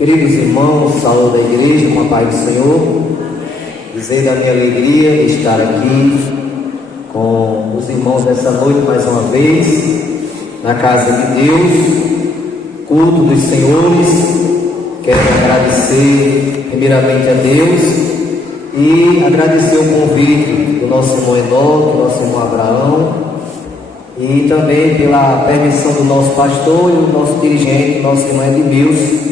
Queridos irmãos, saúde da igreja com a paz do Senhor. Dizer da minha alegria de estar aqui com os irmãos nessa noite mais uma vez, na casa de Deus, culto dos senhores. Quero agradecer primeiramente a Deus e agradecer o convite do nosso irmão Enoque, do nosso irmão Abraão, e também pela permissão do nosso pastor e do nosso dirigente, nosso irmão Edmilson,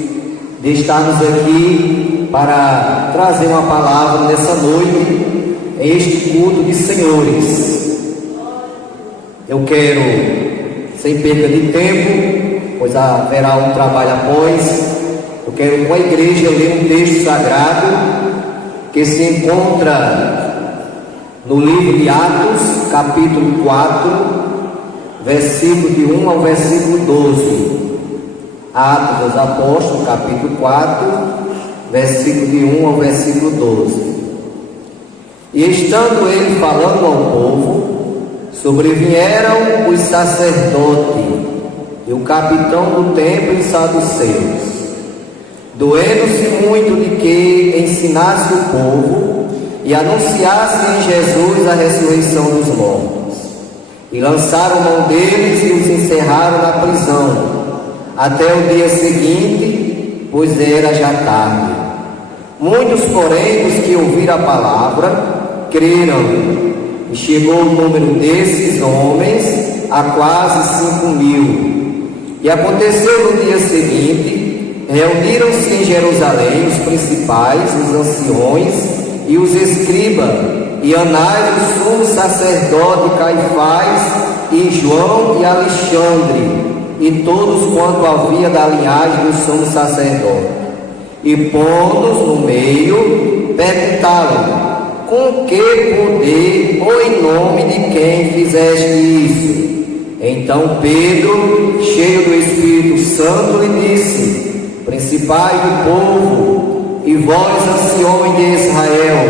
de estarmos aqui para trazer uma palavra nessa noite, em este culto de senhores. Eu quero, sem perda de tempo, pois haverá um trabalho após, eu quero com a igreja ler um texto sagrado que se encontra no livro de Atos, capítulo 4, versículo de 1 ao versículo 12. Atos dos Apóstolos, capítulo 4, versículo de 1 ao versículo 12. E estando ele falando ao povo, sobrevieram os sacerdotes e o capitão do templo e saduceus, doendo-se muito de que ensinasse o povo e anunciasse em Jesus a ressurreição dos mortos. E lançaram mão deles e os encerraram na prisão, até o dia seguinte, pois era já tarde. Muitos, porém, dos que ouviram a palavra, creram, e chegou o número desses homens a quase 5.000. E aconteceu no dia seguinte, reuniram-se em Jerusalém os principais, os anciões e os escribas, e Anás, o sumo sacerdote, Caifás, e João e Alexandre, e todos quanto havia da linhagem do sumo sacerdote. E pondo-os no meio, perguntaram: com que poder ou em nome de quem fizeste isso? Então Pedro, cheio do Espírito Santo, lhe disse: principais do povo, e vós anciões de Israel,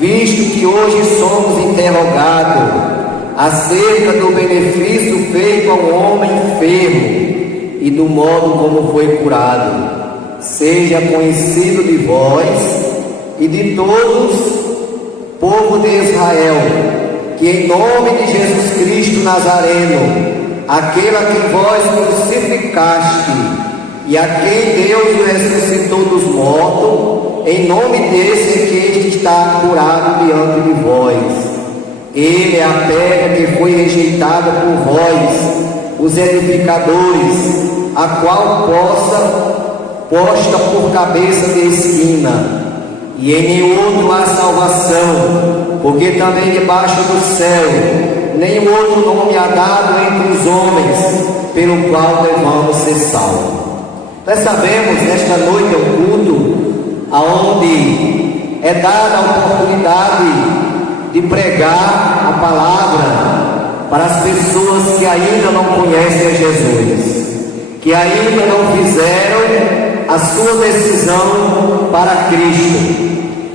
visto que hoje somos interrogados acerca do benefício feito ao homem enfermo e do modo como foi curado, seja conhecido de vós e de todos, povo de Israel, que em nome de Jesus Cristo Nazareno, aquele a quem vós crucificaste e a quem Deus ressuscitou dos mortos, em nome desse é que este está curado diante de vós. Ele é a pedra que foi rejeitada por vós, os edificadores, a qual posta por cabeça de esquina. E em nenhum outro há salvação, porque também debaixo do céu nenhum outro nome há dado entre os homens, pelo qual devamos ser salvos. Nós sabemos, nesta noite é um culto aonde é dada a oportunidade de pregar a palavra para as pessoas que ainda não conhecem a Jesus, que ainda não fizeram a sua decisão para Cristo.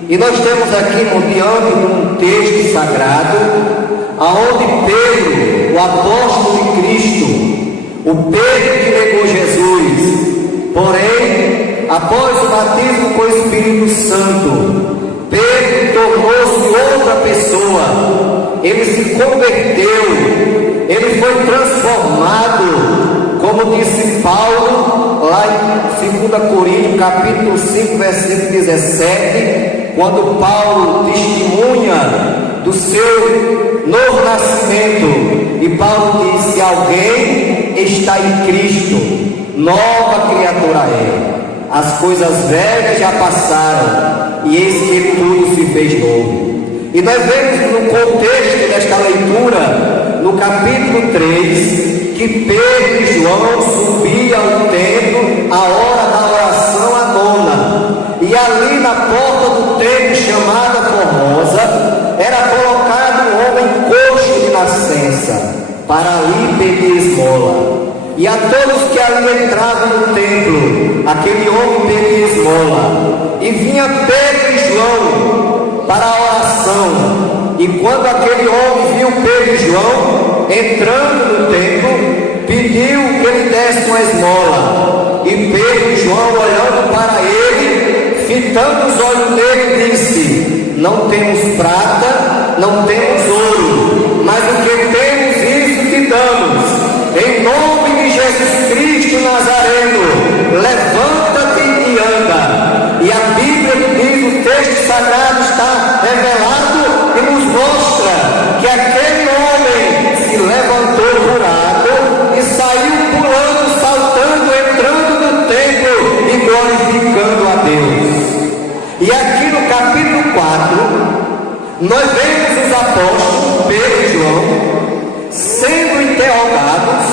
E nós temos aqui diante de um texto sagrado, aonde Pedro, o apóstolo de Cristo, o Pedro que negou Jesus, porém, após o batismo com o Espírito Santo, Pedro tornou-se outra pessoa, ele se converteu, ele foi transformado, como disse Paulo, lá em 2 Coríntios, capítulo 5, versículo 17, quando Paulo testemunha do seu novo nascimento, e Paulo diz: se alguém está em Cristo, nova criatura é. As coisas velhas já passaram, e eis que tudo se fez novo. E nós vemos no contexto desta leitura, no capítulo 3, que Pedro e João subiam ao templo à hora da oração à nona, e ali na porta do templo chamada Formosa era colocado um homem coxo de nascença, para ali pedir esmola. E a todos que ali entravam no templo, aquele homem pedia esmola, e vinha Pedro e João para a oração. E quando aquele homem viu Pedro e João entrando no templo, pediu que ele desse uma esmola. E Pedro e João, olhando para fitando os olhos dele, disse: não temos prata, não temos ouro, mas o que temos, isso te damos. Em nome de Jesus Cristo Nazareno, levanta-te e anda. E a Bíblia diz, o texto sagrado está revelado e nos mostra que aquele homem se levantou curado e saiu pulando, saltando, entrando no templo e glorificando a Deus. E aqui no capítulo 4, nós vemos os apóstolos Pedro e João sendo interrogados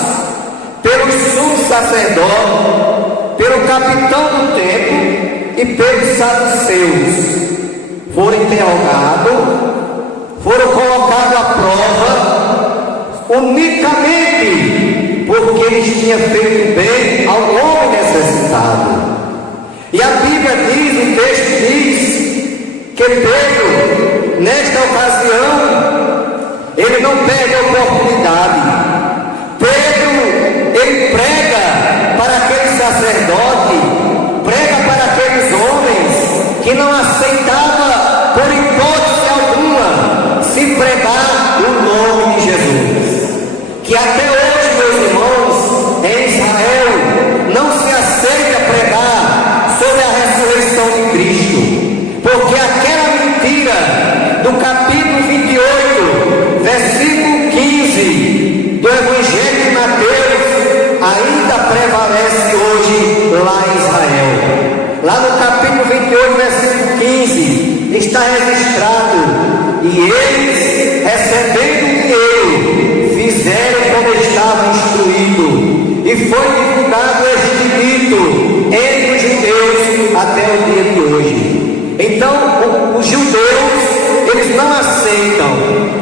pelo sumo sacerdote, pelo capitão do templo e pelos saduceus. Foram interrogados, foram colocados à prova unicamente porque eles tinham feito bem ao homem necessitado. E a Bíblia diz, o texto diz, que Pedro, nesta ocasião, ele não perde a oportunidade. Pedro, ele prega para aquele sacerdote, prega para aqueles homens que não aceitavam por hipótese alguma se pregar o nome de Jesus. Que até hoje, meus irmãos, em Israel não se aceita pregar sobre a ressurreição de Cristo, porque aquela mentira do capítulo 28, versículo 15 do Evangelho de Mateus ainda prevalece hoje lá em Israel. Lá no capítulo 28, versículo 15, está registrado: e eles, recebendo dinheiro, fizeram como estava instruído, e foi divulgado este mito entre os judeus até o dia de hoje. Então, os judeus, eles não aceitam,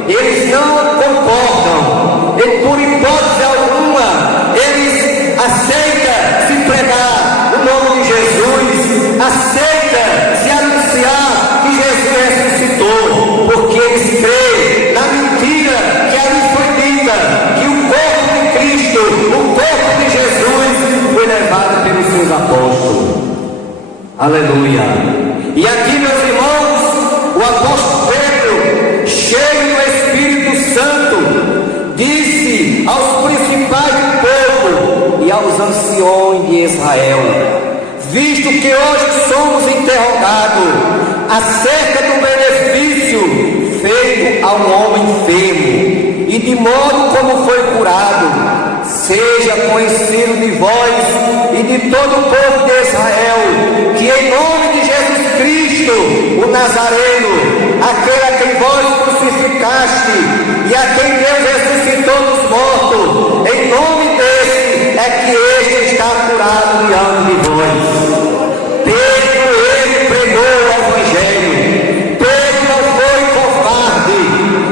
eles não concordam, e por hipótese alguma, eles aceitam se pregar o nome de Jesus, aceita se anunciar que Jesus ressuscitou, porque eles creem na mentira que ali foi dita, que o corpo de Cristo, o corpo de Jesus, foi levado pelos seus apóstolos. Aleluia! E aqui, meus irmãos, o apóstolo Pedro, cheio do Espírito Santo, disse aos principais do povo e aos anciões de Israel: visto que hoje somos interrogados acerca do benefício feito ao homem enfermo e de modo como foi curado, seja conhecido de vós e de todo o povo de Israel, que em nome de Jesus Cristo, o Nazareno, aquele a quem vós crucificaste e a quem Deus ressuscitou dos mortos, em nome desse é que este está curado diante de vós. Pedro, ele pregou o Evangelho. Pedro não foi covarde,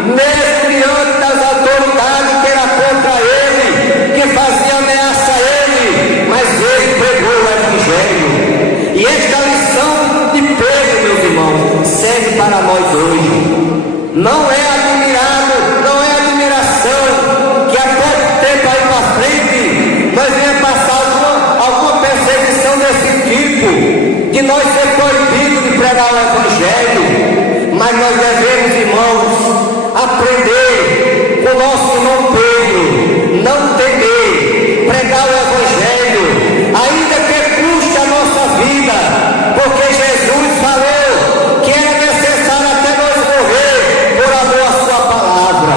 mesmo diante das autoridades que era contra ele, que fazia ameaça a ele, mas ele pregou o Evangelho. E esta lição de Pedro, meus irmãos, serve para nós hoje. Não é admirado, não é admiração que há pouco tempo aí para frente nós venha passar alguma perseguição desse tipo, de nós ser proibidos de pregar o Evangelho, mas nós devemos, irmãos, aprender com o nosso irmão Pedro, não temer, pregar o Evangelho, ainda que custe a nossa vida, porque Jesus falou que era necessário até nós morrer por amor à sua palavra.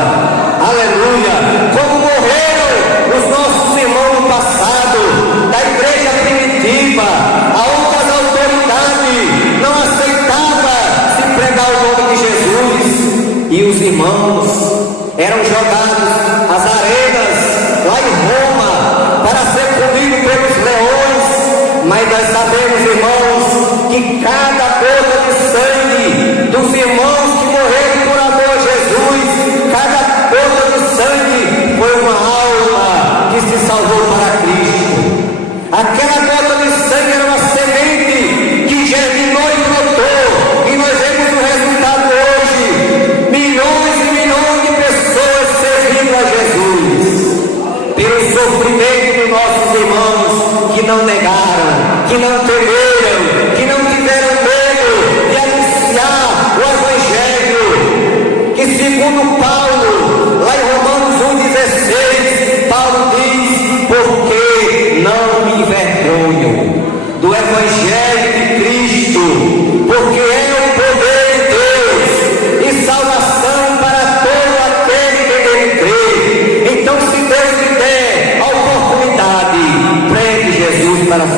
Aleluia! Como morreram os nossos irmãos no passado, da igreja primitiva, aonde as autoridades não aceitavam se pregar o nome de Jesus, e os irmãos eram jogados às arenas lá em Roma para ser comidos pelos leões. Mas nós sabemos, irmãos, que cada gota de sangue dos irmãos que morreram por amor a Jesus, cada gota de sangue foi uma alma que se salvou para Cristo. Aquela gota de sangue era uma semente que germinou e brotou, e nós vemos o resultado hoje: milhões e milhões de pessoas servindo a Jesus, pelo sofrimento dos nossos irmãos que não negaram, que não temeram, que não tiveram medo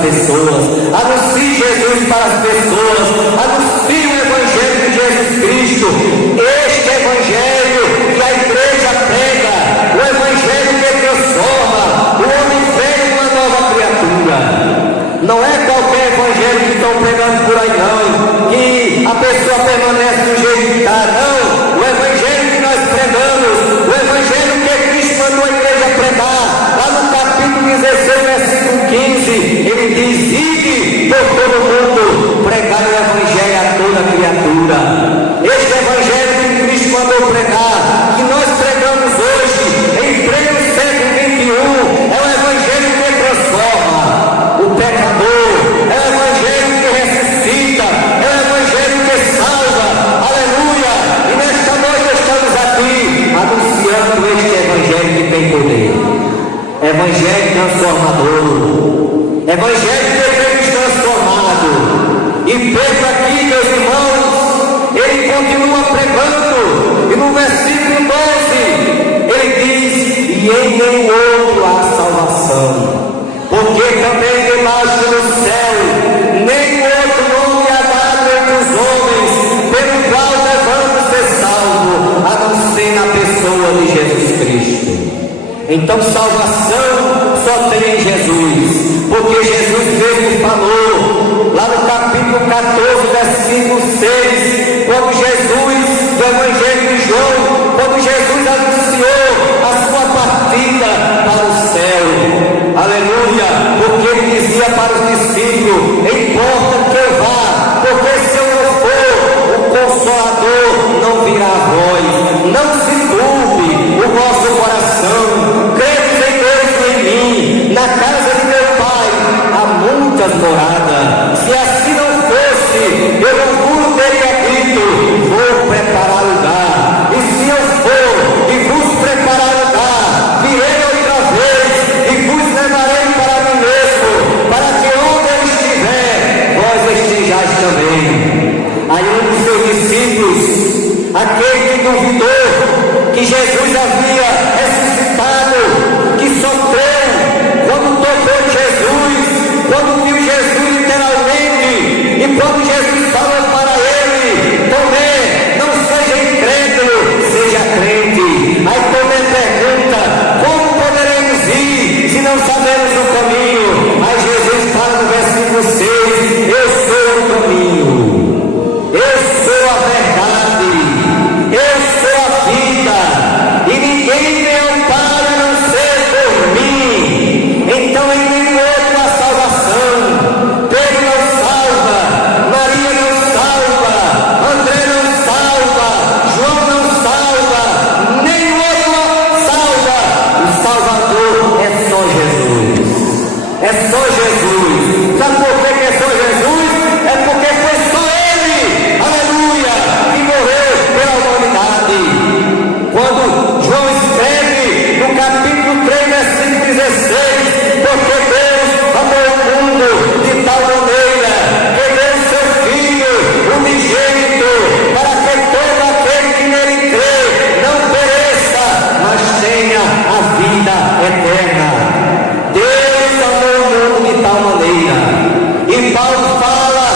pessoas. Anuncie Jesus para as pessoas. Anuncie o Evangelho de Jesus Cristo. Este Evangelho que a igreja prega, o Evangelho que transforma o homem velho em uma nova criatura. Não é qualquer Evangelho que estão pregando por aí não, que a pessoa permanece do jeito que está, não. O Evangelho que nós pregamos, o Evangelho que Cristo mandou a igreja pregar, lá no capítulo 16, versículo 15, ele diz: ide por todo mundo, pregar o Evangelho a toda criatura. Este Evangelho que Cristo mandou pregar, que nós pregamos hoje, em pleno século XXI, é o Evangelho que transforma o pecador, é o Evangelho que ressuscita, é o Evangelho que salva, aleluia. E nesta noite estamos aqui anunciando este Evangelho que tem poder, Evangelho transformador, Evangelho que Deus transformado. E Pedro aqui, meus irmãos, ele continua pregando, e no versículo 12 ele diz: e em nenhum outro há salvação, porque também debaixo do céu nenhum outro nome há dado entre os homens, pelo qual devamos ser salvos, a não ser na pessoa de Jesus Cristo. Então salvação só tem em Jesus, porque Jesus mesmo falou, lá no capítulo 14, versículo 6, quando Jesus, do Evangelho de João, quando Jesus anunciou a sua partida para o céu, aleluia, porque ele dizia para os discípulos: importa que eu vá, porque se eu não for, o Consolador não virá a vós. Não se turbe o vosso coração, credes em Deus e em mim. Na casa de meu Pai há muitas moradas. Se assim não fosse, eu não vos teria dito: vou preparar lugar. E se eu for e vos preparar lugar, virei outra vez e vos levarei para mim mesmo, para que onde eu estiver, vós estejais também. Aí um dos seus discípulos, aquele que duvidou que Jesus havia ressuscitado, que sofreu quando tocou Jesus, quando viu Jesus literalmente, e quando Jesus falou para ele: Tomé, não seja incrédulo, seja crente. Aí Tomé pergunta: como poderemos ir se não sabemos o caminho? Aí Jesus fala no versículo 6: eu sou o caminho, eu sou a verdade, eu sou a vida, e ninguém vem ao Pai a não ser por mim. Então em nenhum outro há salvação. Pedro não salva, Maria não salva, André não salva, João não salva, nenhum outro salva. O Salvador é só Jesus, é só Jesus. Sabe por que é só Jesus? É porque foi só Ele, aleluia, que morreu pela humanidade. Quando João escreve no capítulo 3, versículo 16: porque Deus amou o mundo de tal maneira que deu seu Filho unigênito, para que todo aquele que nele crê não pereça, mas tenha a vida eterna. Deus amou o mundo de tal maneira, e Paulo fala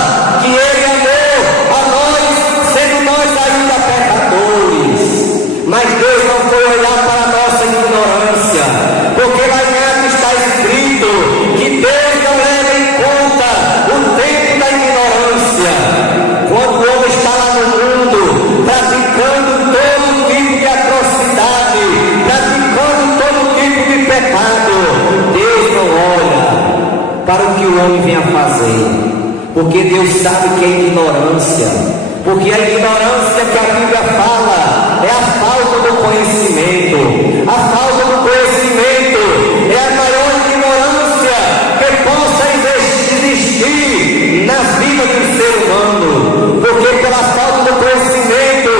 que ele amou a nós, sendo nós ainda pecadores. Mas Deus não foi olhar para a nossa ignorância, porque lá em Atos está escrito que Deus não leva em conta o tempo da ignorância. Quando o homem está lá no mundo, praticando todo tipo de atrocidade, praticando todo tipo de pecado, Deus não olha para o que o homem vem a fazer, porque Deus sabe que é ignorância, porque a ignorância que a Bíblia fala é a falta do conhecimento. A falta do conhecimento é a maior ignorância que possa existir na vida do ser humano, porque pela falta do conhecimento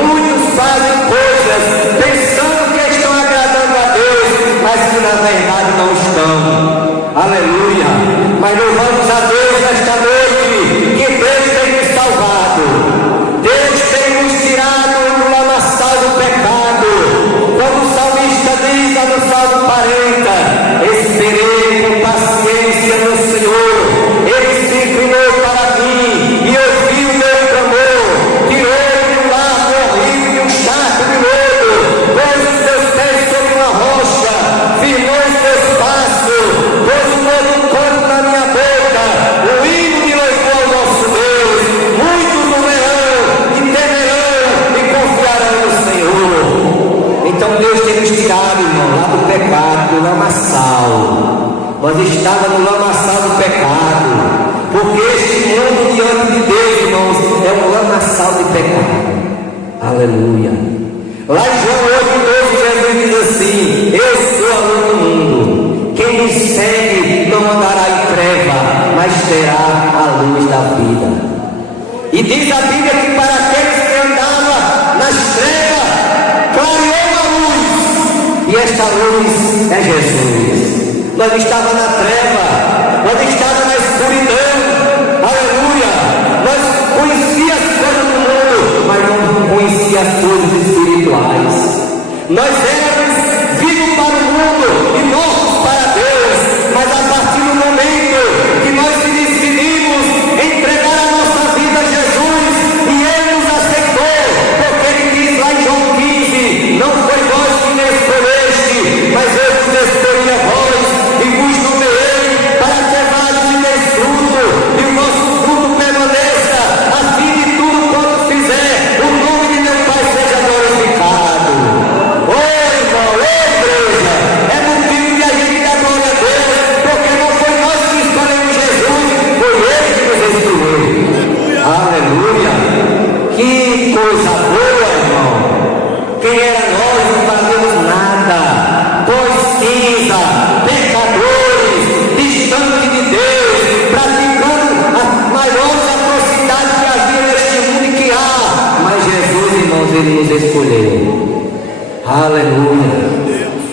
muitos fazem coisas pensando que estão agradando a Deus, mas que na verdade não estão. Aleluia. Mas louvamos a Deus nesta noite, que Deus tem nos salvado, Deus tem nos tirado do lamaçal do pecado. Quando o salmista diz lá no Salmo 40: esperei com paciência no Senhor, irmãos, é um lamaçal de pecado. Aleluia. Lá em João 8,12, Jesus diz assim: eu sou a luz do mundo, quem me segue não andará em treva, mas terá a luz da vida. E diz a Bíblia que para aqueles que andavam nas trevas, clareou a luz, e esta luz é Jesus. Nós estávamos na treva, nós estávamos na escuridão, aleluia. Nós conhecíamos as coisas do mundo, mas não conhecíamos as coisas espirituais. Nós éramos vivos para o mundo e mortos para Deus, mas a partir do momento que nós se decidimos entregar a nossa vida a Jesus, e Ele nos aceitou, porque Ele diz lá em João 15: não foi vós que me escolheste, mas eu vos escolhi a vós, e vos nomeei para que vades e deis fruto, e o nosso fruto permaneça, a fim de tudo quanto fizer, o nome de meu Pai seja glorificado. Irmão, igreja, é motivo de a gente dar glória a Deus, porque não foi nós que escolhemos Jesus, foi Ele que nos escolheu. Aleluia. Que coisa boa, irmão. Quem era nós, não fazíamos nada, pois cinza, pecadores, distante de Deus, praticando as maiores atrocidades que havia neste mundo e que há, mas Jesus, irmãos, Ele nos escolheu. Aleluia.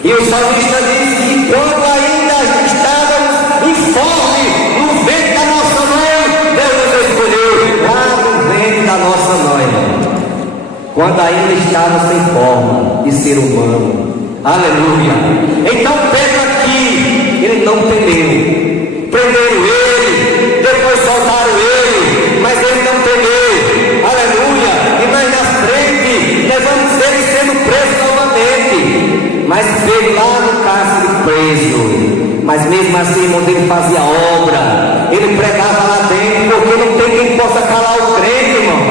E o salmista diz que quando ainda estávamos informes no ventre da nossa mãe, Deus nos escolheu lá no ventre da nossa mãe, quando ainda estávamos sem forma de ser humano. Aleluia. Então Pedro aqui, ele não temeu. Prenderam ele, depois soltaram ele, mas ele não temeu. Aleluia. E mais na frente nós vamos ver ele sendo preso novamente, mas veio lá no cárcere preso. Mas mesmo assim, irmãos, ele fazia obra, ele pregava lá dentro, porque não tem quem possa calar o crente, irmão.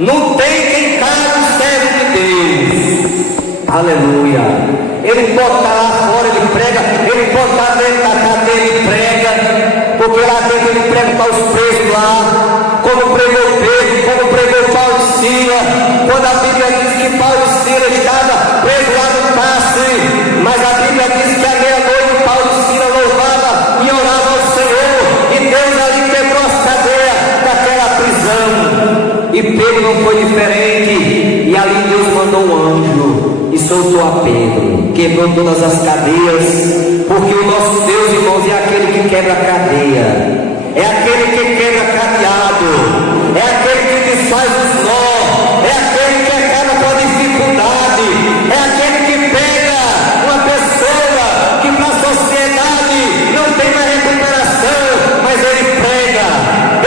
Não tem quem cale o servo de Deus. Aleluia. Ele pode estar lá fora, ele prega, ele pode estar dentro da cadeia, ele prega, porque lá dentro ele prega para os presos lá, como pregou Pedro, como pregou Paulo e Silas, quando a Bíblia diz que Paulo e Silas estavam presos lá no cárcere, mas a Bíblia diz que à meia-noite Paulo e Silas louvavam e oravam ao Senhor, e Deus ali quebrou as cadeias daquela prisão, e Pedro não foi diferente, e ali Deus mandou um anjo e soltou a Pedro, quebrou todas as cadeias, porque o nosso Deus, irmãos, é aquele que quebra cadeia, é aquele que quebra cadeado, é aquele que desfaz os nós, é aquele que acaba com a dificuldade, é aquele que pega uma pessoa que para a sociedade não tem mais recuperação, mas ele prega,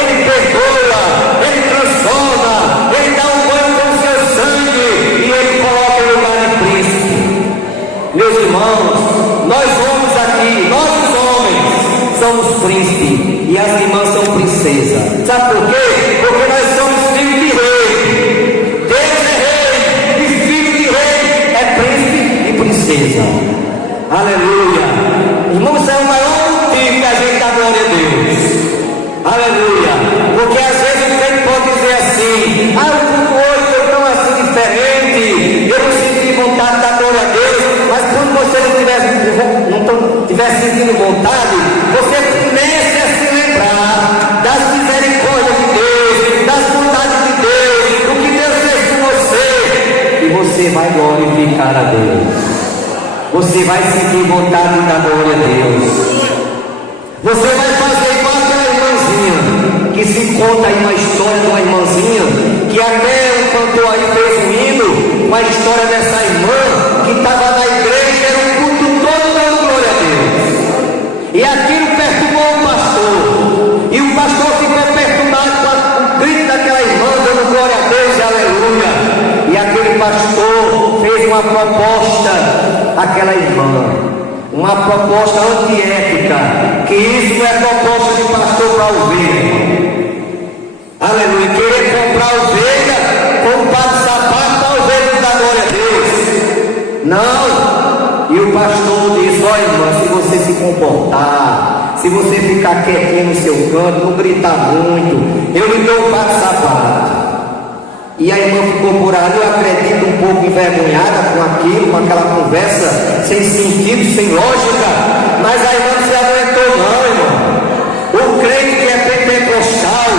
ele perdoa, ele transforma, ele dá um banho com o seu sangue e ele coloca em lugar de príncipe. Meus irmãos, nós homens aqui, nós os homens somos príncipes e as irmãs são princesas. Sabe por quê? Porque nós somos filhos de rei. Deus é rei e filho de rei é príncipe e princesa. Aleluia. Irmãos, é o maior motivo que a gente dá glória a Deus. Aleluia. Porque às vezes o crente pode dizer assim: o culto hoje foi tão assim diferente, eu não senti vontade de dar glória a Deus. Mas quando você não tivesse sentindo vontade, você comece a se lembrar das misericórdias de Deus, das bondades de Deus, do que Deus fez com você, e você vai glorificar a Deus. Você vai sentir vontade de dar glória a Deus. Você vai fazer igual aquela irmãzinha que se conta aí uma história de uma irmãzinha que até um cantor aí fez um hino, uma história dessa irmã que estava na igreja, era um culto todo dando glória a Deus, e aquilo perturbou o pastor, e o pastor ficou perturbado com o grito daquela irmã dando glória a Deus e aleluia, e aquele pastor fez uma proposta àquela irmã, uma proposta antiética, que isso não é proposta de pastor para ovelha. Aleluia. Querer comprar ovelha com um par de sapato para a ovelha da glória a Deus. Não. E o pastor diz: ó irmã, se você se comportar, se você ficar quietinho no seu canto, não gritar muito, eu lhe dou um bate-sapato. E a irmã ficou por ali, eu acredito, um pouco envergonhada com aquilo, com aquela conversa sem sentido, sem lógica. Mas a irmã não se aguentou não, irmão. O crente que é pentecostal,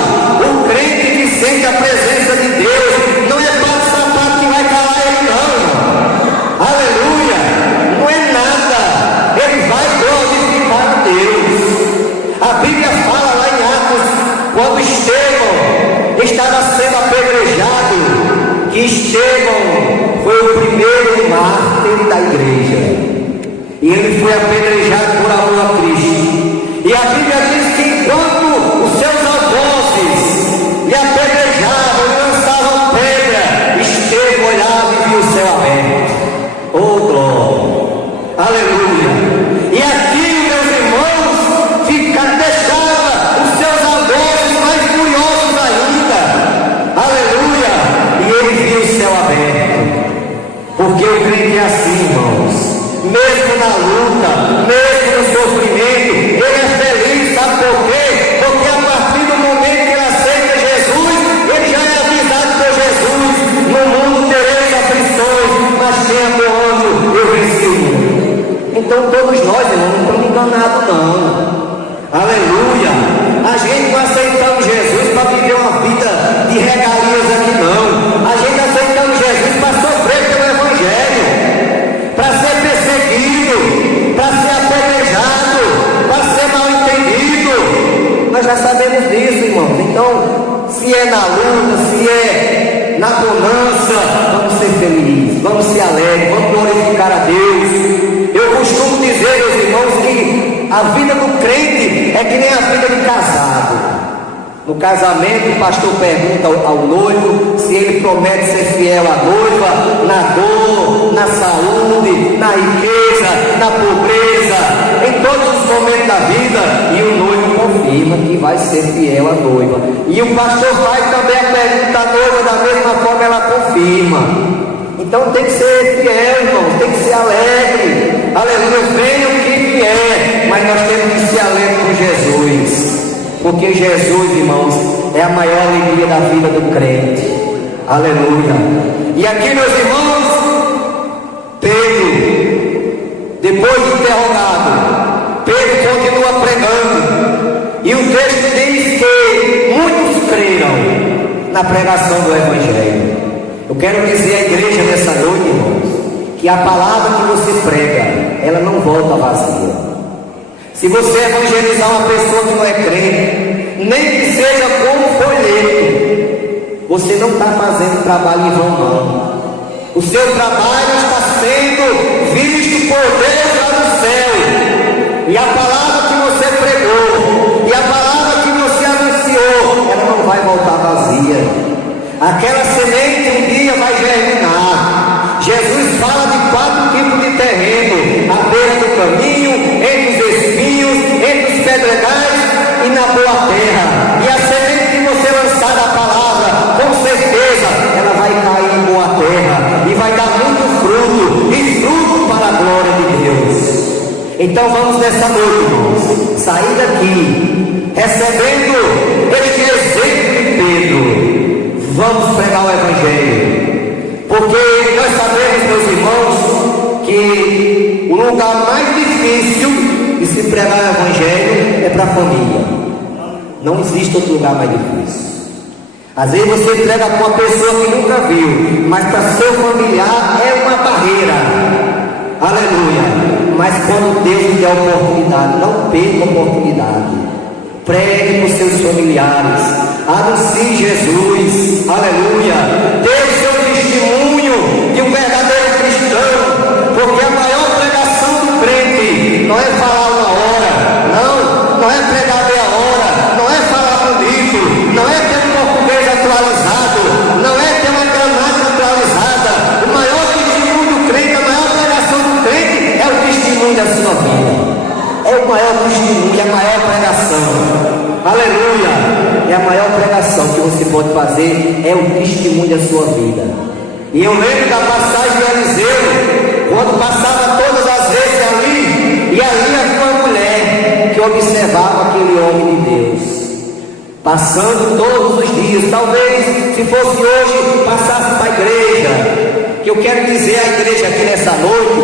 o crente que sente a presença de Deus, não é bate-sapato que vai calar ele não, irmão. Aleluia! Não é nada. Ele vai glorificar a Deus. A Bíblia fala lá em Atos, quando Estevão estava sendo apedrejado, que Estevão foi o primeiro mártir da igreja. E ele foi apedrejado por amor a Cristo. E a Bíblia diz que enquanto os seus algozes lhe apedrejavam e lançavam pedra, Estevão olhava e viu o céu aberto. Oh glória! Aleluia! E aqui, meus irmãos, deixava os seus algozes mais furiosos ainda. Aleluia! E ele viu o céu aberto. Porque o crente é assim, irmãos. Mesmo na luta, mesmo no sofrimento, ele é feliz, sabe por quê? Porque a partir do momento que ele aceita Jesus, ele já é avisado por Jesus: no mundo tereis aflições, mas tenha bom ânimo, eu venci o mundo. Então todos nós, irmãos, não estamos enganados não. Aleluia! A gente não aceitamos Jesus para viver uma vida de regalias aqui não. A gente aceitamos Jesus para sofrer pelo Evangelho, para ser perseguido, para ser apedrejado, para ser mal entendido. Nós já sabemos disso, irmãos. Então, se é na luta, se é na bonança, vamos ser felizes, vamos ser alegres, vamos glorificar a Deus. Eu costumo dizer, meus irmãos, que a vida do crente é que nem a vida do casado. No casamento, o pastor pergunta ao noivo se ele promete ser fiel à noiva, na dor, na saúde, na riqueza, na pobreza, em todos os momentos da vida, e o noivo confirma que vai ser fiel à noiva. E o pastor faz também a pergunta à noiva, da mesma forma ela confirma. Então tem que ser fiel, irmãos, tem que ser alegre. Aleluia, venha o que vier, mas nós temos que ser alegres com Jesus. Porque Jesus, irmãos, é a maior alegria da vida do crente. Aleluia. E aqui, meus irmãos, Pedro, depois de interrogado, Pedro continua pregando. E o texto diz que muitos creram na pregação do Evangelho. Eu quero dizer à igreja nessa noite, irmãos, que a palavra que você prega, ela não volta vazia. Se você evangelizar uma pessoa que não é crente, nem que seja como folheto, você não está fazendo trabalho em vão não. O seu trabalho está sendo visto por Deus lá no céu. E a palavra que você pregou, e a palavra que você anunciou, ela não vai voltar vazia. Aquela semente um dia vai germinar. Jesus fala de 4 tipos de terreno: à beira do caminho, entre os espinhos, entre os pedregais e na boa terra. E a semente que você lançar da palavra, com certeza ela vai cair em boa terra e vai dar muito fruto, e fruto para a glória de Deus. Então vamos nessa noite, irmãos, sair daqui recebendo este exemplo de Pedro. Vamos pregar o Evangelho, porque nós sabemos, meus irmãos, que o lugar mais difícil de se pregar o Evangelho é para a família. Não existe outro lugar mais difícil. Às vezes você prega para uma pessoa que nunca viu, mas para seu familiar é uma barreira. Aleluia. Mas quando Deus lhe der a oportunidade, não perca a oportunidade. Pregue para os seus familiares, anuncie Jesus, aleluia. Dê o seu testemunho de um verdadeiro cristão, porque a maior pregação do crente não é falar uma hora, não é pregar meia hora, não é falar bonito, não é ter um português atualizado, não é ter uma gramática atualizada. O maior testemunho do crente, a maior pregação do crente é o testemunho da sua vida. É o maior testemunho, é a maior pregação. Aleluia! É a maior pregação que você pode fazer, é o testemunho da sua vida. E eu lembro da passagem de Eliseu, quando passava todas as vezes ali, e ali havia uma mulher que observava aquele homem de Deus, passando todos os dias. Talvez, se fosse hoje, passasse para a igreja. Que eu quero dizer à igreja aqui nessa noite: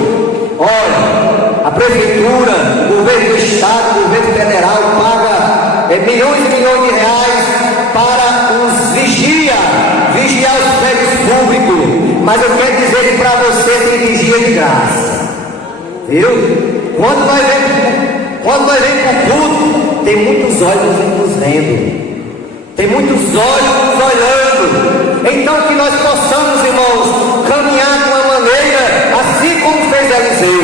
olha, a prefeitura, o governo do estado, o governo federal paga milhões e milhões de reais para os vigiar os prédios públicos. Mas eu quero dizer que para você tem vigia de graça, viu? Quando nós vemos para o culto, tem muitos olhos nos vendo, tem muitos olhos nos olhando. Então que nós possamos, irmãos, caminhar de uma maneira assim como fez Eliseu.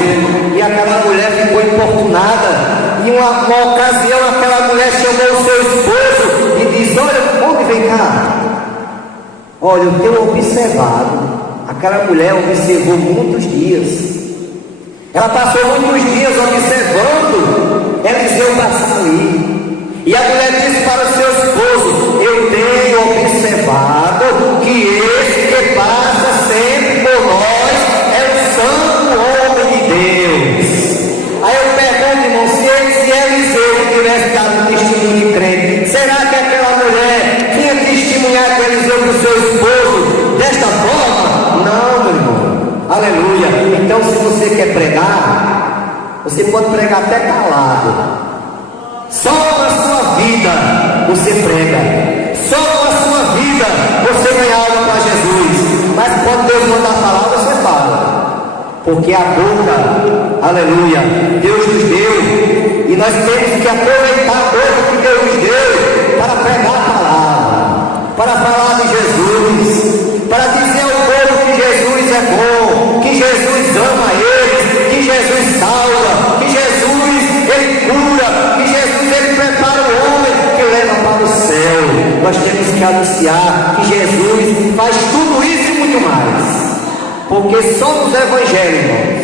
E aquela mulher ficou importunada. Em uma ocasião, aquela mulher chamou o seu esposo e disse: olha, homem, vem cá. Olha, eu tenho observado. Aquela mulher observou muitos dias. Ela passou muitos dias observando Eliseu passar ali. E a mulher disse para o seu esposo: eu tenho observado que esse que passa sempre por nós é o santo homem de Deus. Aí eu pergunto, irmão, se Eliseu tivesse dado testemunho de crente, será que aquela mulher tinha testemunhado Eliseu para o seu esposo desta forma? Não, meu irmão. Aleluia. Então, se você quer pregar, você pode pregar até calado. Só na sua vida você prega, só na sua vida você ganha alma para Jesus. Mas quando Deus mandar falar, você fala, porque a boca, aleluia, Deus nos deu, e nós temos que aproveitar a boca que Deus nos deu para pregar a palavra, para falar de Jesus, para dizer ao povo que Jesus é bom, que Jesus ama eles, que Jesus salva, que Jesus ele cura, que Jesus ele prepara o homem que leva para o céu. Nós temos que anunciar que Jesus faz tudo isso e muito mais, porque só nos evangelhos, irmãos,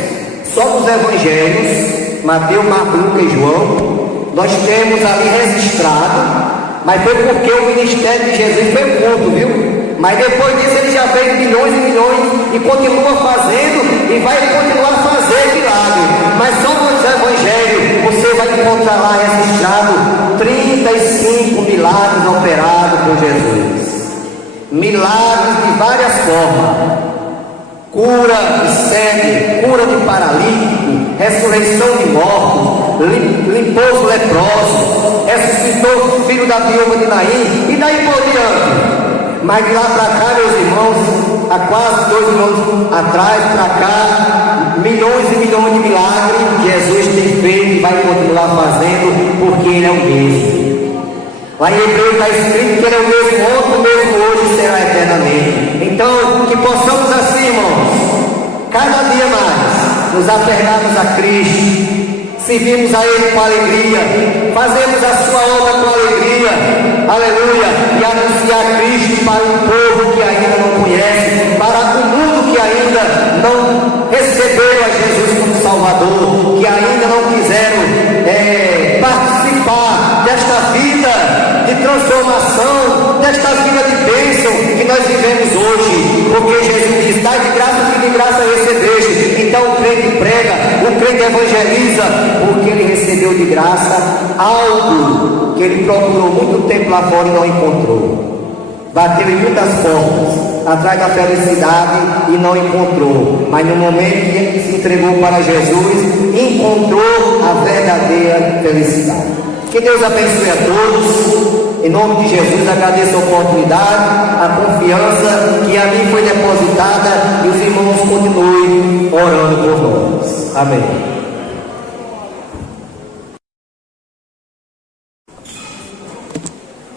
só nos evangelhos, Mateus, Marcos, Lucas e João, nós temos ali registrado, mas foi porque o ministério de Jesus foi curto, viu? Mas depois disso ele já fez milhões e milhões e continua fazendo e vai continuar a fazer milagres. Mas só nos evangelhos você vai encontrar lá registrado 35 milagres operados por Jesus. Milagres de várias formas: cura de cego, cura de paralítico, ressurreição de mortos, limpou os leprosos, ressuscitou o filho da viúva de Naim, e daí por diante. Mas de lá para cá, meus irmãos, há quase 2 anos atrás para cá, milhões e milhões de milagres Jesus tem feito e vai continuar fazendo, porque Ele é o mesmo. Lá em Hebreus está escrito que Ele é o mesmo ontem, o mesmo hoje e será eternamente. Então, que possamos assim, irmãos, cada dia mais nos apegarmos a Cristo, servimos a Ele com alegria, fazemos a sua obra com alegria, aleluia, e anunciar Cristo para um povo que ainda não conhece, para o mundo que ainda não recebeu a Jesus como Salvador, que ainda não quiseram participar desta vida de transformação, desta vida de bênção que nós vivemos hoje, porque Jesus diz: dai de graça que de graça recebeste. Então o crente prega, o crente evangeliza, porque ele recebeu de graça algo que ele procurou muito tempo lá fora e não encontrou. Bateu em muitas portas atrás da felicidade e não encontrou, mas no momento que ele se entregou para Jesus, encontrou a verdadeira felicidade. Que Deus abençoe a todos. Em nome de Jesus, agradeço a oportunidade, a confiança que a mim foi depositada, e os irmãos continuem orando por nós. Amém.